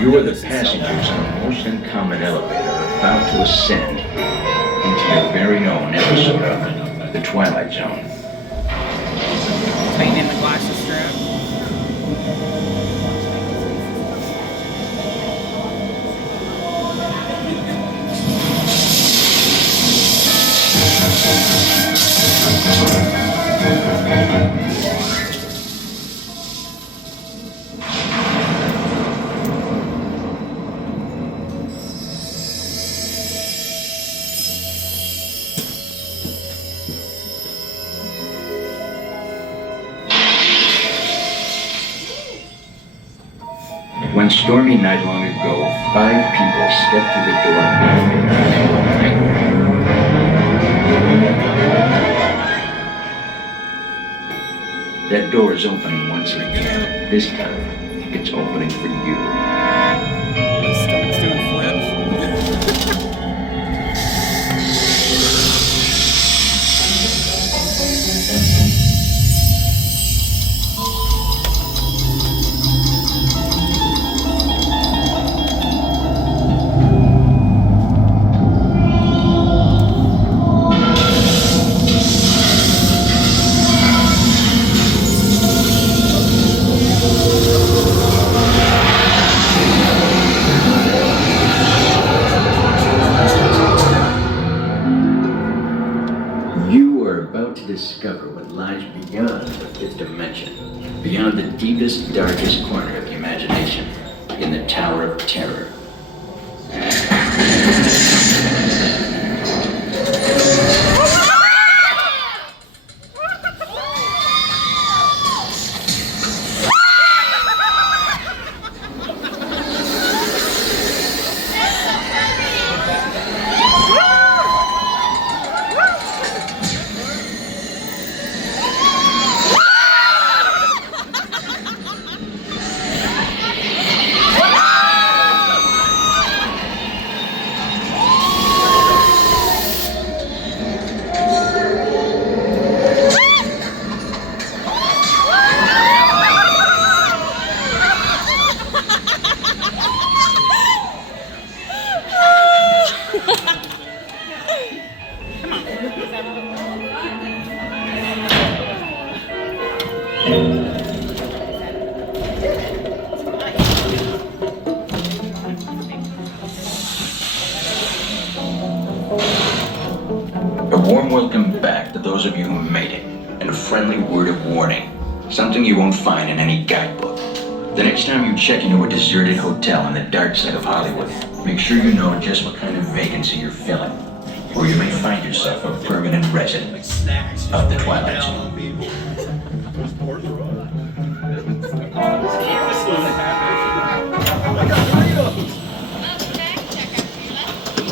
You are the passengers on a most uncommon elevator about to ascend into your very own episode of The Twilight Zone. Tighten in the glasses strap. One stormy night long ago, 5 people stepped through the door of an elevator. That door is opening once again. This time, it's opening for you. Stomach's doing flips. You are about to discover what lies beyond the 5th dimension, beyond the deepest, darkest corner of the imagination, in the Tower of Terror. A warm welcome back to those of you who made it, and a friendly word of warning. Something you won't find in any guidebook. The next time you check into a deserted hotel on the dark side of Hollywood, make sure you know just what kind of vacancy you're filling, or you may find yourself a permanent resident of the Twilight Zone.